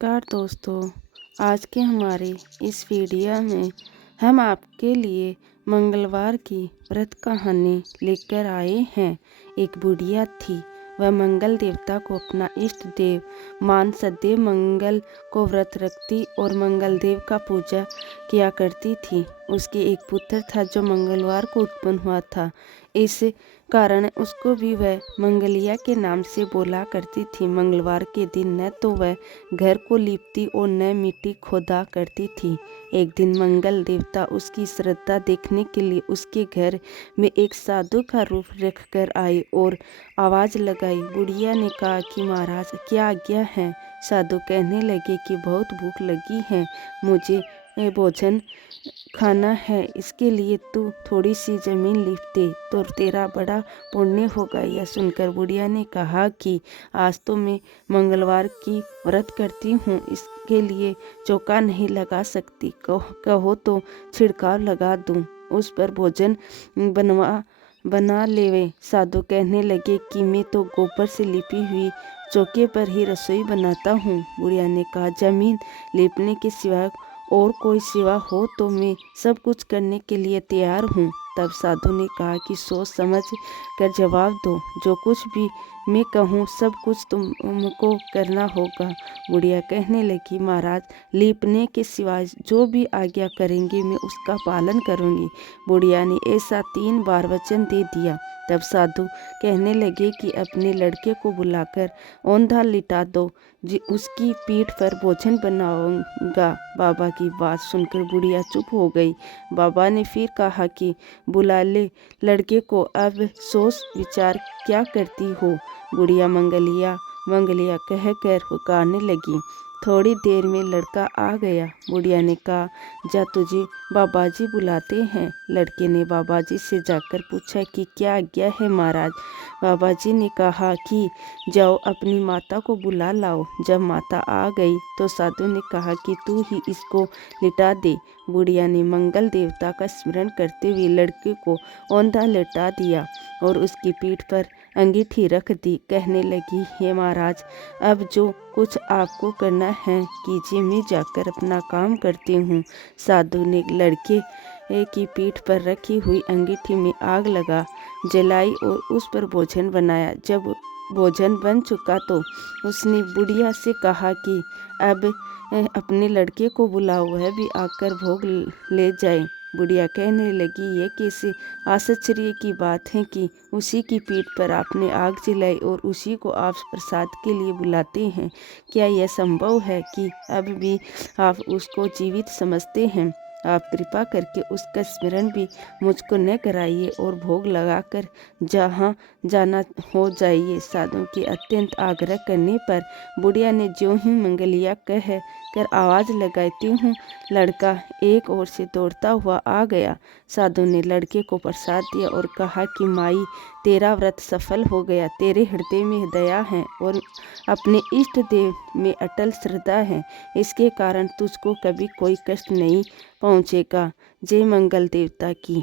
नमस्कार दोस्तों। आज के हमारे इस वीडियो में हम आपके लिए मंगलवार की व्रत कहानी लेकर आए हैं। एक बुढ़िया थी, वह मंगल देवता को अपना इष्ट देव मान सदैव मंगल को व्रत रखती और मंगल देव का पूजा किया करती थी। उसके एक पुत्र था जो मंगलवार को उत्पन्न हुआ था। इस कारण उसको भी वह मंगलिया के नाम से बोला करती थी। मंगलवार के दिन न तो वह घर को लीपती और न मिट्टी खोदा करती थी। एक दिन मंगल देवता उसकी श्रद्धा देखने के लिए उसके घर में एक साधु का रूप रख कर आए और आवाज़ लगाई। बुढ़िया ने कहा कि महाराज क्या आज्ञा है। साधु कहने लगे कि बहुत भूख लगी है, मुझे भोजन खाना है, इसके लिए तू थोड़ी सी जमीन लिख दे तो तेरा बड़ा पुण्य होगा। यह सुनकर बुढ़िया ने कहा कि आज तो मैं मंगलवार की व्रत करती हूँ, इसके लिए चौका नहीं लगा सकती, कहो तो छिड़काव लगा दूँ, उस पर भोजन बना लेवे। साधु कहने लगे कि मैं तो गोबर से लिपी हुई चौके पर ही रसोई बनाता हूँ। बुढ़िया ने कहा जमीन लीपने के सिवा और कोई सेवा हो तो मैं सब कुछ करने के लिए तैयार हूँ। तब साधु ने कहा कि सोच समझ कर जवाब दो, जो कुछ भी मैं कहूँ सब कुछ तुमको करना होगा। बुढ़िया कहने लगी महाराज लीपने के सिवाय जो भी आज्ञा करेंगे मैं उसका पालन करूँगी। बुढ़िया ने ऐसा 3 बार वचन दे दिया। तब साधु कहने लगे कि अपने लड़के को बुलाकर औंधा लिटा दो, उसकी पीठ पर भोजन बनाऊंगा। बाबा की बात सुनकर बुढ़िया चुप हो गई। बाबा ने फिर कहा कि बुला ले लड़के को, अब सोच विचार क्या करती हो। बुढ़िया मंगलिया मंगलिया कहकर पुकारने लगी। थोड़ी देर में लड़का आ गया। बुढ़िया ने कहा जा तुझे बाबाजी बुलाते हैं। लड़के ने बाबाजी से जाकर पूछा कि क्या आज्ञा है महाराज। बाबाजी ने कहा कि जाओ अपनी माता को बुला लाओ। जब माता आ गई तो साधु ने कहा कि तू ही इसको लिटा दे। बुढ़िया ने मंगल देवता का स्मरण करते हुए लड़के को औंधा लिटा दिया और उसकी पीठ पर अंगीठी रख दी। कहने लगी हे महाराज अब जो कुछ आपको करना है कीजिए, मैं जाकर अपना काम करती हूँ। साधु ने लड़के की पीठ पर रखी हुई अंगीठी में आग लगा जलाई और उस पर भोजन बनाया। जब भोजन बन चुका तो उसने बुढ़िया से कहा कि अब अपने लड़के को बुलाओ, वह भी आकर भोग ले जाए। बुढ़िया कहने लगी ये कैसे आश्चर्य की बात है कि उसी की पीठ पर आपने आग जलाई और उसी को आप प्रसाद के लिए बुलाते हैं। क्या यह संभव है कि अब भी आप उसको जीवित समझते हैं। आप कृपा करके उसका स्मरण भी मुझको न कराइए और भोग लगाकर जहाँ जाना हो जाइए। साधु के अत्यंत आग्रह करने पर बुढ़िया ने ज्यों ही मंगलिया कह कर आवाज़ लगाती हूँ, लड़का एक ओर से दौड़ता हुआ आ गया। साधु ने लड़के को प्रसाद दिया और कहा कि माई तेरा व्रत सफल हो गया, तेरे हृदय में दया है और अपने इष्ट देव में अटल श्रद्धा है, इसके कारण तुझको कभी कोई कष्ट नहीं पहुँचेगा। जय मंगल देवता की।